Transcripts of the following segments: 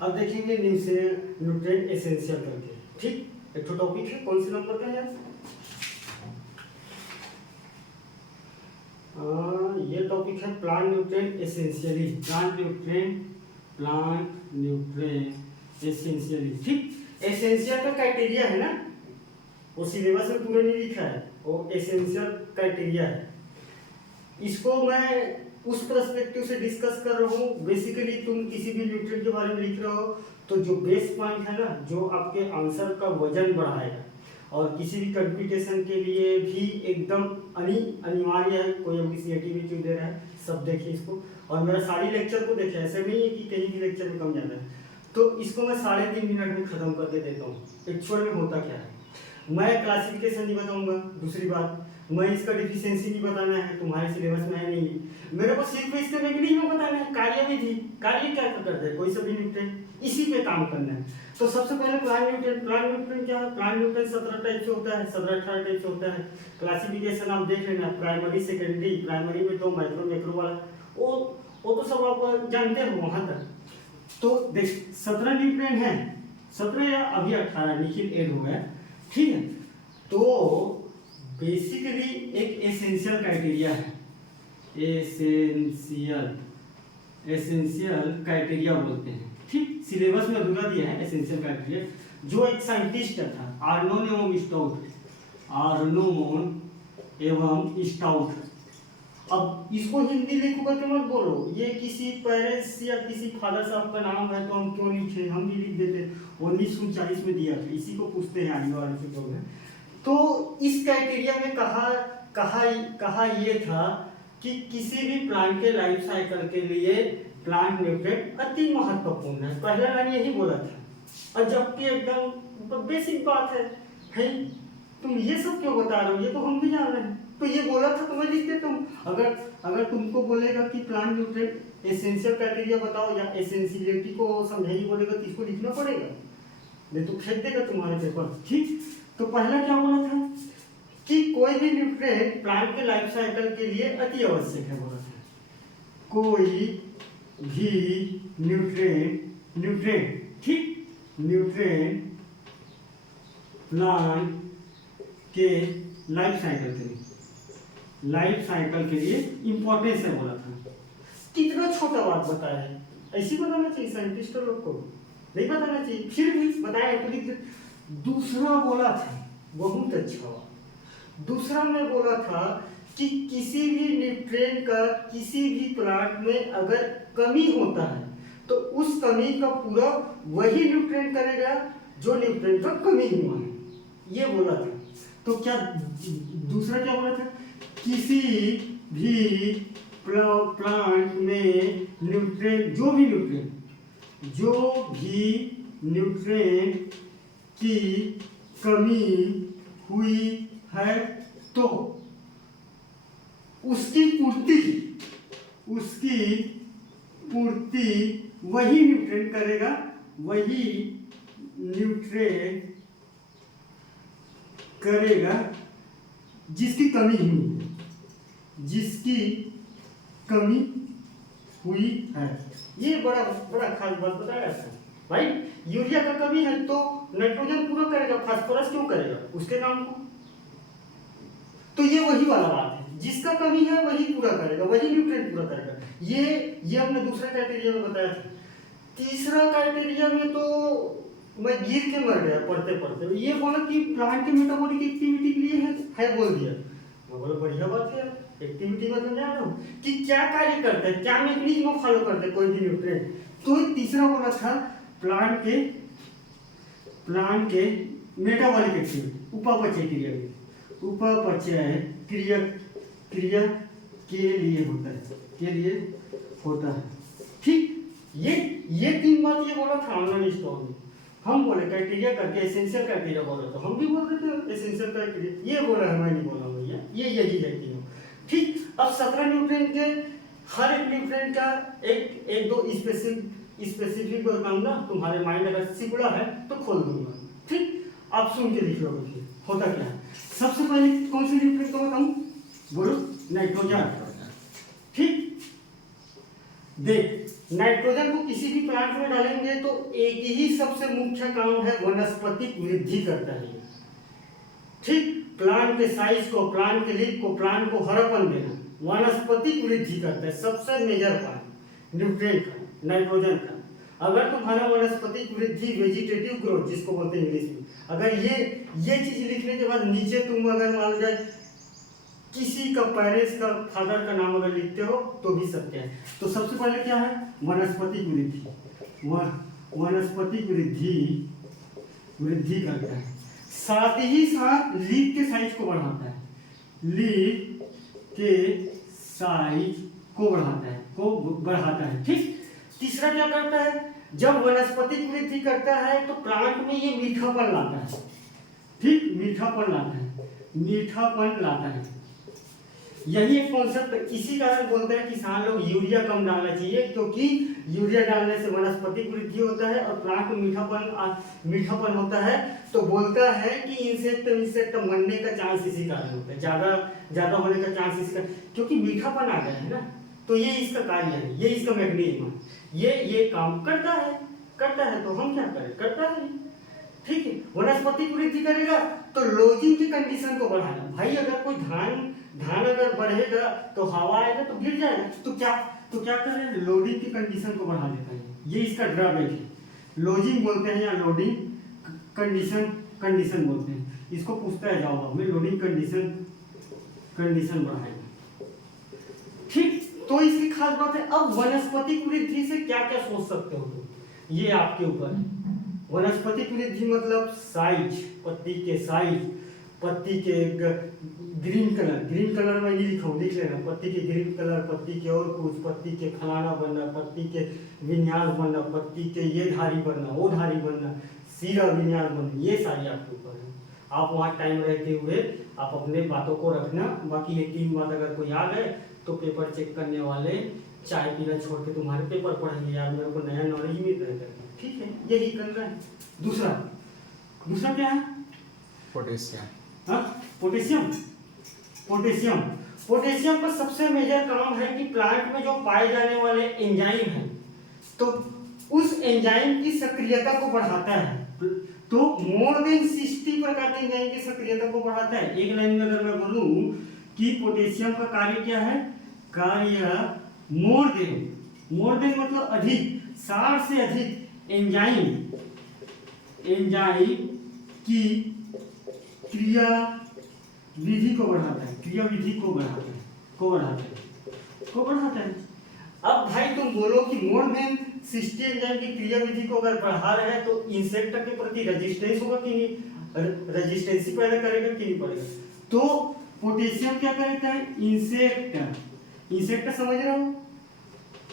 अब देखेंगे nutrient essential करके। ठीक, एक तो टॉपिक है, कौन से नंबर का है यार? ये टॉपिक है plant nutrient essentially. Plant nutrient essentially. ठीक, एसेंशियल का क्राइटेरिया है ना, वो सिलेबस में पूरा नहीं लिखा है, वो एसेंशियल क्राइटेरिया है। इसको मैं उस पर्सपेक्टिव से डिस्कस कर रहा हूँ। बेसिकली तुम किसी भी न्यूट्रिएंट के बारे में लिख रहे हो तो जो बेस पॉइंट है ना, जो आपके आंसर का वजन बढ़ाएगा और किसी भी कंप्यूटेशन के लिए भी एकदम अनिवार्य है। कोई अभी सीएटी भी क्यों दे रहा है, सब देखिए इसको। और मेरा सारी लेक्चर को देखे, ऐसे नहीं है कि कहीं भी लेक्चर में कम ज़्यादा है। तो इसको मैं 3.5 मिनट में ख़त्म करके देता हूँ। एक्चुअल में होता क्या है, मैं क्लासिफिकेशन नहीं बताऊंगा। दूसरी बात, मैं इसका डिफिशियंसी नहीं बताना है, तुम्हारे सिलेबस में है नहीं। मेरे को सिर्फ इसके मैकेनिज्म बताना है, कार्य विधि, कार्य क्या करते हैं कोई सभी न्यूट्रिएंट, इसी पे काम करना है। तो सबसे पहले प्लांट न्यूट्रिएंट क्या है? प्लांट न्यूट्रिएंट 17 टाइप से होता है, 17-18 टाइप से होता है। क्लासिफिकेशन आप देख लेना, प्राइमरी सेकेंडरी। प्राइमरी में तो माइक्रो मैक्रो वाला वो तो सब आप जानते हो वहां तक। तो देख 17 न्यूट्रिएंट है, 17 या अभी 18 निखिल ऐड हो गया। ठीक है, तो बेसिकली एक एसेंशियल क्राइटेरिया है, एसेंशियल क्राइटेरिया बोलते हैं। ठीक, सिलेबस में अधूरा दिया है एसेंशियल क्राइटेरिया, जो एक साइंटिस्ट था आर्नोन एवं स्टाउट। अब इसको हिंदी लिखूंगा तो मत बोलो ये किसी पेरेंट्स या किसी फादर साहब का नाम है तो हम क्यों लिखे, हम भी लिख देते। 1939 में दिया था, इसी को पूछते हैं आगे वाले से लोग हैं। तो इस क्राइटेरिया में कहा ये था कि किसी भी प्लांट के लाइफ साइकिल के लिए प्लांट न्यूट्रिएंट अति महत्वपूर्ण है। पहला लाइन यही बोला था, और जबकि एकदम बेसिक बात है तुम ये सब क्यों बता रहे हो, ये तो हम भी जान रहे हैं। तो ये बोला था तो मैं लिख देता हूँ। अगर तुमको बोलेगा कि प्लांट न्यूट्रिएंट एसेंशियल क्राइटेरिया बताओ या एसेंशियलिटी को समझाइए बोलेगा तो इसको लिखना पड़ेगा, नहीं तो फेंक देगा तुम्हारे पेपर। ठीक, तो पहला क्या बोला था कि कोई भी न्यूट्रिएंट प्लांट के लाइफ साइकिल के लिए अति आवश्यक है। बोला था कोई भी न्यूट्रिएंट ठीक, न्यूट्रिएंट प्लांट के लाइफ साइकिल के लिए इंपॉर्टेंस है। बोला था, कितना छोटा बात बताया है, ऐसी बताना चाहिए साइंटिस्ट लोग को, नहीं बताना चाहिए, फिर भी बताया तो। दूसरा बोला था, बहुत अच्छा हुआ, दूसरा मैं बोला था कि किसी भी न्यूट्रिएंट का किसी भी प्लांट में अगर कमी होता है तो उस कमी का पूरा वही न्यूट्रिएंट करेगा जो न्यूट्रिएंट का कमी हुआ है, ये बोला था। तो क्या दूसरा क्या बोला था, किसी भी प्लांट में जो भी न्यूट्रिएंट की कमी हुई है तो उसकी पूर्ति वही न्यूट्रिएंट करेगा, जिसकी कमी हुई है। ये बड़ा खास बात बताया था भाई। यूरिया का कमी है तो नाइट्रोजन पूरा करेगा, फास्फोरस क्यों करेगा उसके काम को। तो ये वही वाला बात है, जिसका कमी है वही पूरा करेगा, वही न्यूट्रिएंट पूरा करेगा। ये हमने दूसरे क्राइटेरिया में बताया था। तीसरा क्राइटेरिया में तो मैं गिर के मर गया पढ़ते। ये बोला कि प्लांट के मेटाबॉलिक एक्टिविटी के लिए है बोल दिया। मैं बोला बढ़िया बात है, एक्टिविटी मतलब जान रहा हूँ कि क्या कार्य करता है, क्या मैकेनिज्म फॉलो करता है कोई भी न्यूट्रिएंट। तो तीसरा बोला था प्लांट के मेटाबॉलिक एक्टिविटी, उपापचय क्रिया के लिए होता है। ठीक, ये 3 बात ये बोला था ऑनलाइन स्टॉक में। हम बोले क्राइटेरिया करके एसेंशियल क्राइटेरिया बोला तो हम भी बोल रहे थे एसेंशियल क्राइटेरिया, ये बोला है, मैं नहीं बोला भैया, यही है तीनों। ठीक, अब 17 न्यूट्रिएंट के हर एक न्यूट्रिएंट का एक दो स्पेसिफिक बताऊंगा, तुम्हारे माइंड अगर सिकुड़ा है तो खोल दूंगा। ठीक, आप सुन के लिख लो होता क्या है। सबसे पहले कौन से न्यूट्रिएंट को बताऊं, बोलो, नाइट्रोजन। ठीक, देख नाइट्रोजन को किसी भी प्लांट में डालेंगे तो एक ही सबसे मुख्य काम है, वनस्पतिक वृद्धि करता है। ठीक, प्लांट के साइज को, प्लांट के लीफ को, प्लांट को हरापन देना, वनस्पतिक वृद्धि करता है। सबसे मेजर काम न्यूट्रिएंट का, नाइट्रोजन का। अगर तुम्हारा वनस्पतिक वृद्धि, वेजिटेटिव ग्रोथ जिसको बोलते हैं इंग्लिश में, अगर ये चीज लिखने के बाद नीचे तुम अगर मान जाए किसी का पेरेंट्स का, फादर का नाम अगर लिखते हो तो भी सत्य है। तो सबसे पहले क्या है, वनस्पतिक वृद्धि। वनस्पतिक वृद्धि करता है, साथ ही साथ लीफ के साइज को बढ़ाता है। लीफ के साइज को बढ़ाता है। ठीक, तीसरा क्या करता है, जब वनस्पतिक वृद्धि करता है तो प्लांट में ये मीठापन लाता है। ठीक, मीठापन लाता है। यही एक कॉन्सेप्ट, इसी कारण बोलते हैं किसान लोग यूरिया कम डालना चाहिए, क्योंकि यूरिया डालने से वनस्पतिक वृद्धि होता है और प्लांट में मीठापन होता है। तो बोलता है कि इंसेक्ट मरने का चांस इसी कारण होता है, ज्यादा होने का चांस इसी कारण, क्योंकि मीठापन आ गया है ना। तो ये इसका कार्य है, ये इसका मैकेनिज्म है, ये काम करता है। तो हम क्या करें, करता है। ठीक है, वनस्पतिक वृद्धि करेगा तो लोजिंग की कंडीशन को बढ़ाएगा। भाई अगर कोई धान अगर बढ़ेगा तो हवा आएगा तो गिर जाएगा, तो क्या करें, लोडिंग की कंडीशन को बढ़ा देता है। ये इसका ड्रॉबैक है। लोजिंग बोलते हैं या लोडिंग कंडीशन बोलते हैं। इसको पूछता है जवाब में, लोडिंग कंडीशन बढ़ाएगा। ठीक, तो इसकी खास बात है। अब वनस्पतिक वृद्धि से क्या क्या सोच सकते हो तुम, ये आपके ऊपर है। वनस्पतिक वृद्धि मतलब साइज, पत्ती के साइज, पत्ती के ग्रीन कलर में ये लिख लेना, पत्ती के ग्रीन कलर, पत्ती के और कुछ, पत्ती के फलाना बनना, पत्ती के विन्यास बनना, पत्ती के ये धारी बनना, वो धारी बनना, सीधा विन्यास बनना, ये सारी आपके ऊपर है। आप वहाँ टाइम रहते हुए आप अपने बातों को रखना। बाकी ये 3 बात अगर कोई आ गए तो पेपर चेक करने वाले चाय पीना छोड़ के तुम्हारे पेपर पढ़ेंगे, यार मेरे को नया नॉलेज मिल रहा है। ठीक है, यही करना है। दूसरा क्या है, पोटेशियम का सबसे मेजर काम है कि प्लांट में जो पाए जाने वाले एंजाइम हैं, तो उस एंजाइम की सक्रियता को बढ़ाता है। तो मोर देन 60 प्रकार के एंजाइम की सक्रियता को बढ़ाता है। एक लाइन में अगर मैं बोलूं कि पोटेशियम का कार्य क्या है, कार्य मोर देन मतलब अधिक, 60 से अधिक एंजाइम की क्रिया विधि को बढ़ाता है। अब भाई तुम बोलो कि मोर देन 60 एंजाइम की क्रिया विधि को अगर बढ़ा रहे हैं तो इंसेक्ट के प्रति रेजिस्टेंस होगा कि नहीं, रेजिस्टेंस पैदा करेगा कि नहीं पड़ेगा। तो पोटेशियम क्या करता है, इंसेक्ट समझ रहे हो,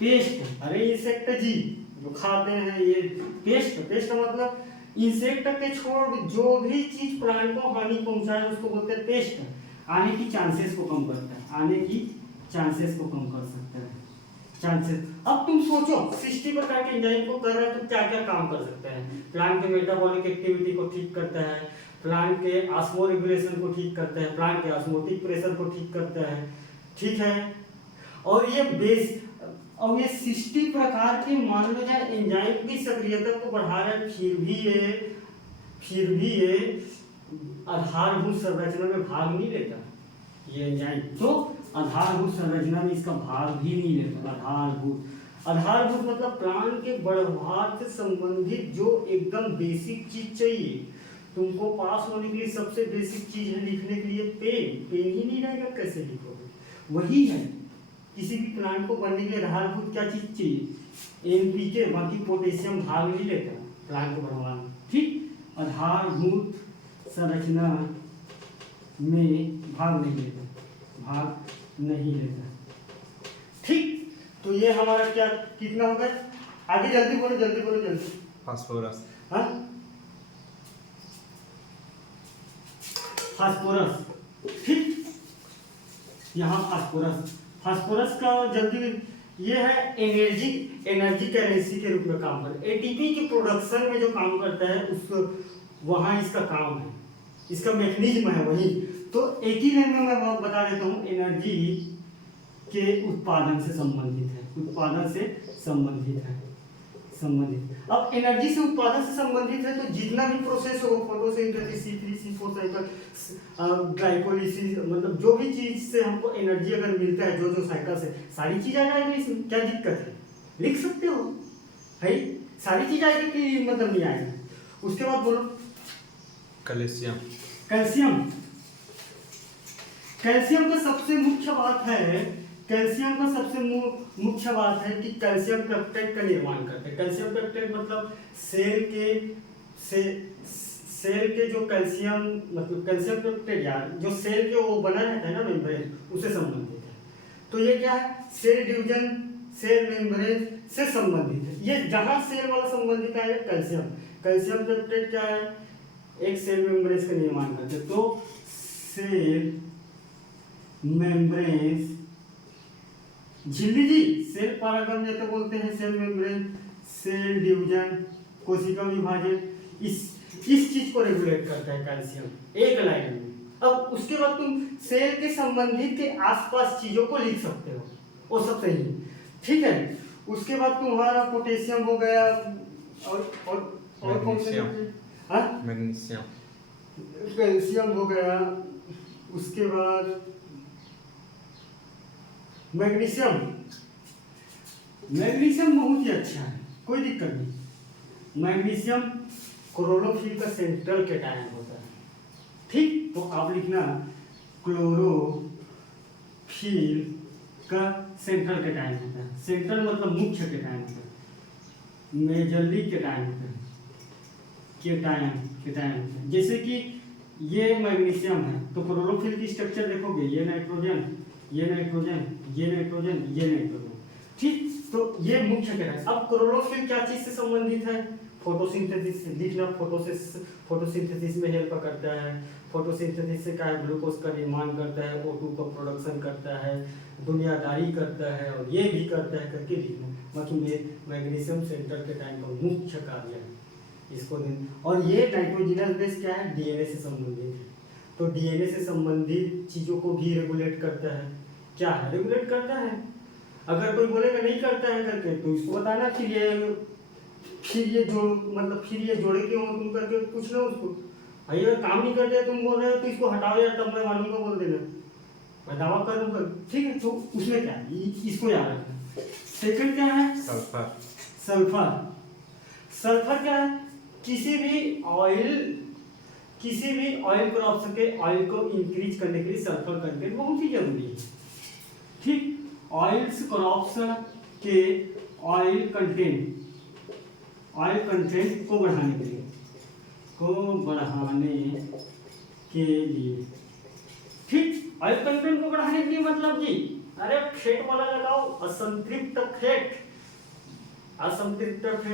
पेस्ट, अरे इंसेक्ट जी जो खाते हैं ये पेस्ट मतलब इंसेक्ट के छोड़ जो भी चीज प्लांट को हानि पहुंचाए उसको बोलते हैं पेस्ट। आने की चांसेस को कम करता है, कम कर सकता है चांसेस। अब तुम सोचो 60 प्रकार के एंजाइम को कर रहा है तो क्या क्या काम कर सकता है। प्लांट के मेटाबॉलिक एक्टिविटी को ठीक करता है, प्लांट के ऑस्मो रेगुलेशन को ठीक करता है, प्लांट के ऑस्मोटिक प्रेशर को ठीक करता है। ठीक है, और ये 60 प्रकार के मान लो जाए एंजाइम की सक्रियता को बढ़ा रहा है, फिर भी ये आधारभूत संरचना में भाग नहीं लेता ये एंजाइम। तो आधारभूत संरचना में इसका भाग भी नहीं लेता। आधारभूत मतलब प्लांट के बढ़वार से संबंधित जो एकदम बेसिक चीज चाहिए। तुमको पास होने के लिए सबसे बेसिक चीज है लिखने के लिए पेन ही नहीं रहेगा, कैसे लिखोगे। वही है किसी भी प्लांट को बनने के लिए आधारभूत क्या चीज चाहिए, एनपीके। बाकी पोटेशियम भाग नहीं लेता प्लांट को बढ़वाने में। ठीक, आधारभूत संरचना में भाग नहीं लेता। ठीक, तो ये हमारा क्या कितना हो गया, आगे जल्दी बोलो। फास्फोरस, ठीक, यहाँ फास्फोरस का जल्दी, ये है एनर्जी करेंसी के रूप में काम करता है। एटीपी के प्रोडक्शन में जो काम करता है उसको वहाँ इसका काम है, इसका मैकेनिज्म है वही। तो एक ही लाइन में मैं बता देता हूँ, एनर्जी के उत्पादन से संबंधित है। उत्पादन से संबंधित है, संबंधित। अब एनर्जी से उत्पादन से संबंधित है तो जितना भी प्रोसेस हो, फोटोसिंथेसिस, C3C4 साइकिल, ग्लाइकोलिसिस, मतलब जो भी चीज से हमको एनर्जी अगर मिलता है, जो जो साइकिल से, सारी चीज आ जाएगी इसमें, क्या दिक्कत है? लिख सकते हो, है सारी चीज आएगी कि मतलब नहीं आएगी। उसके बाद बोलो कैल्शियम। कैल्शियम, कैल्शियम का सबसे मुख्य बात है, कैल्शियम का सबसे मुख्य बात है कि कैल्शियम पेप्टाइड का निर्माण करते हैं। कैल्शियम पेप्टाइड मतलब सेल के जो कैल्शियम, मतलब कैल्शियम पेप्टाइड यार जो सेल के वो बना रहता है ना मेम्ब्रेन, उससे संबंधित है। तो ये क्या है? सेल डिवीजन, सेल मेम्ब्रेन से संबंधित है। ये जहां सेल वाला संबंधित है कैल्शियम, कैल्शियम पेप्टाइड क्या है? एक सेल मेम्ब्रेन का निर्माण करते हैं। तो सेल मेम्ब्रेन, झिल्ली जी, सेल परागण जैसे बोलते हैं, सेल मेम्ब्रेन, सेल डिवीजन, कोशिका विभाजन, इस चीज को रेगुलेट करता है कैल्शियम एक लाइन में। अब उसके बाद तुम सेल के संबंधित के आसपास चीजों को लिख सकते हो, वो सब सही है, ठीक है। उसके बाद तुम्हारा पोटेशियम हो गया, और कौन से? मैग्नीशियम, कैल्शियम हो गया। उसके बाद मैग्नीशियम, मैग्नीशियम बहुत ही अच्छा है, कोई दिक्कत नहीं। मैग्नीशियम क्लोरोफिल का सेंट्रल कैटायन होता है, ठीक। तो आप लिखना क्लोरोफिल का सेंट्रल कैटायन होता है। सेंट्रल मतलब मुख्य कैटायन होता है, मेजरली कैटायन होता है, कैटायन होता है। जैसे कि ये मैग्नीशियम है तो क्लोरोफिल की स्ट्रक्चर देखोगे, ये नाइट्रोजन, ये नाइट्रोजन, ये नाइट्रोजन, ये नाइट्रोजन, ठीक। तो ये मुख्य कैटायन। अब क्लोरोफिल क्या चीज से संबंधित है? फोटोसिंथेसिस से। लिखना फोटोसिंथेसिस में हेल्प करता है। फोटोसिंथेसिस से क्या है? ग्लूकोज का निर्माण करता है, O2 का प्रोडक्शन करता है, दुनियादारी करता है, और ये भी करता है करके लिखना। बाकी ये मैग्नीशियम सेंट्रल कैटायन का मुख्य कार्य है, इसको दिन। और ये नाइट्रोजनस बेस क्या है? डीएनए से संबंधित है। तो डीएनए से संबंधित चीजों को भी रेगुलेट करता है। क्या है? रेगुलेट करता है। अगर कोई बोलेगा नहीं करता है करके, तो इसको बताना, फिर ये जो मतलब फिर ये जोड़े क्यों हो तुम करके पूछना उसको। भाई अगर काम नहीं करते तुम बोल रहे हो तो इसको हटाओ यार, तब मैं मालूम को बोल देना, मैं दावा करूँगा, ठीक है। तो उसमें क्या है, इसको याद रखना। सेकंड क्या है? सल्फर। सल्फर, सल्फर क्या है? किसी भी ऑयल क्रॉप्स के ऑयल को इंक्रीज करने के लिए सल्फर कंटेंट बहुत ही जरूरी है, ठीक। ऑयल्स क्रॉप्स के ऑयल कंटेंट को बढ़ाने के लिए, ठीक। ऑयल कंटेंट को बढ़ाने के लिए मतलब जी, अरे फैट वाला लगाओ, असंतृप्त फैट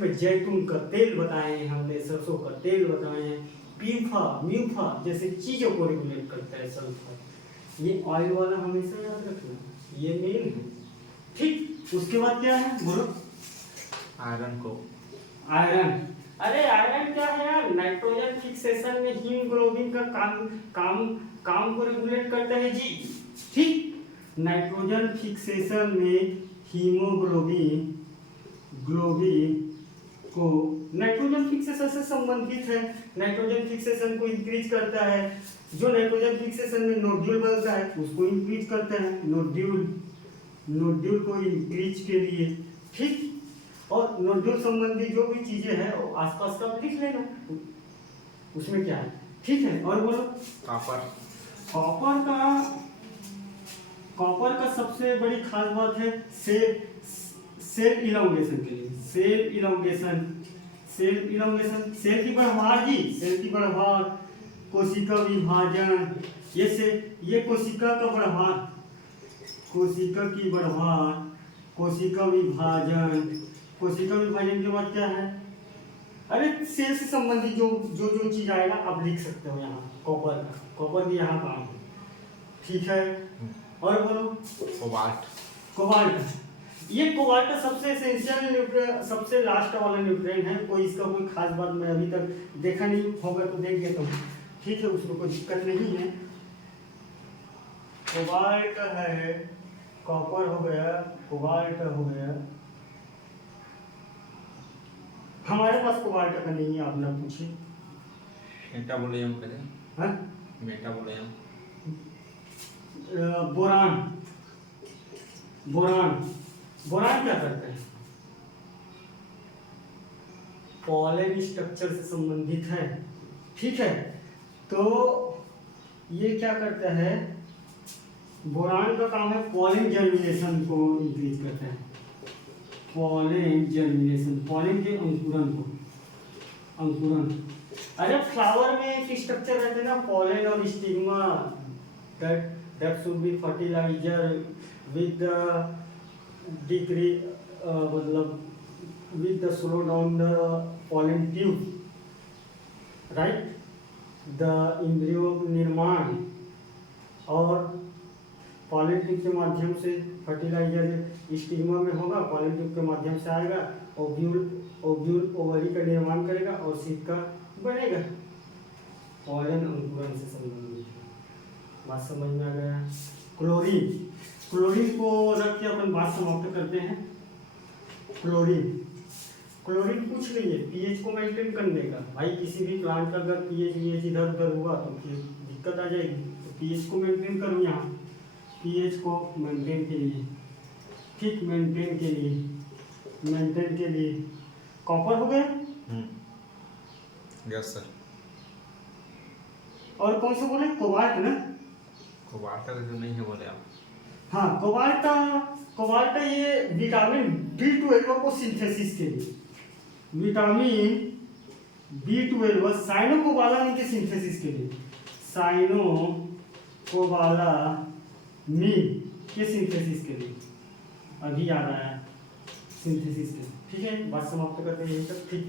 में जैतून का तेल बताए हैं हमने, सरसों का तेल बताए हैं, म्यूफा जैसे चीजों को रेगुलेट करता है सल्फर। ये ऑयल वाला हमेशा याद रखना, ये मेन है, ठीक। उसके बाद क्या है बोलो? आयरन। अरे आयरन क्या है यार? नाइट्रोजन फिक्सेशन में हीमोग्लोबिन का काम को रेगुलेट करता है जी, ठीक। नाइट्रोजन फिक्सेशन में हीमोग्लोबिन को नाइट्रोजन फिक्सेशन से संबंधित है। नाइट्रोजन फिक्सेशन को इंक्रीज करता है। जो नाइट्रोजन फिक्सेशन में नोड्यूल बनता है उसको इंक्रीज करता है, नोड्यूल को इंक्रीज के लिए, ठीक। और नोड्यूल संबंधी जो भी चीजें हैं वो आसपास का लिख लेना, उसमें क्या है, ठीक है। और बोलो कॉपर का सबसे बड़ी खास बात है सेल इलॉन्गेशन के लिए। सेल इलॉन्गेशन, सेल की बढ़वार, कोशिका विभाजन, ये कोशिका विभाजन के बाद क्या है? अरे सेल से संबंधित जो चीज आएगा आप लिख सकते हो यहाँ। कॉपर भी यहाँ काम है, ठीक है। और बोलो कोबाल्ट। ये कोबाल्ट सबसे एसेंशियल न्यूट्रिएंट, सबसे लास्ट वाला न्यूट्रिएंट है। कोई इसका कोई खास बात मैं अभी तक देखा नहीं, होगा तो देख लेता हूँ, ठीक है, उसमें कोई दिक्कत नहीं है। कोबाल्ट है कॉपर हो गया, कोबाल्ट हो गया। हमारे पास कोबाल्ट का नहीं है, आप ना पूछिए। मेटाबोलियम करें। हाँ, मेटाबोलियम। बोरान। बोरान बोरान क्या करता है? पॉलन स्ट्रक्चर से संबंधित है, ठीक है। तो ये क्या करता है? बोरान का काम है पॉलन जर्मिनेशन को इंक्रीज करता है। पॉलन जर्मिनेशन, पॉलन के अंकुरन को, अंकुरन। अरे फ्लावर में एक स्ट्रक्चर रहते हैं ना, पॉलन और stigma, that should be fertiliser with the decrease, मतलब with the slow down the pollen tube, right? The embryo निर्माण और पॉलन ट्यूब के माध्यम से फर्टिलाइजर स्टिग्मा में होगा, पॉलन ट्यूब के माध्यम से आएगा, ओव्यूल ओवरी का निर्माण करेगा और सिक्का बनेगा। पॉलन अंकुरन से संबंधित है। बात समझ में आ गया? क्लोरीन, क्लोरीन को रख के अपन बात समाप्त करते हैं। क्लोरीन पूछ लीजिए पीएच को मेंटेन करने का। भाई किसी भी प्लांट का अगर पीएच इधर उधर हुआ तो फिर दिक्कत आ जाएगी। तो पीएच को मेंटेन करूँ यहाँ, पीएच को मेंटेन के लिए, ठीक, मेंटेन के लिए कॉपर हो गया। Yes sir. और कौन सा बोले? कोबाल्ट ना? कोबाल्ट का जो नहीं है बोले आप। हाँ, कोबाल्ट ये विटामिन B12 को सिंथेसिस के लिए, विटामिन B12 साइनोकोबालामिन के सिंथेसिस के लिए, साइनोकोबालामिन के सिंथेसिस के लिए, अभी याद आया, सिंथेसिस के, ठीक है। बात समाप्त करते हैं यहीं तक, ठीक।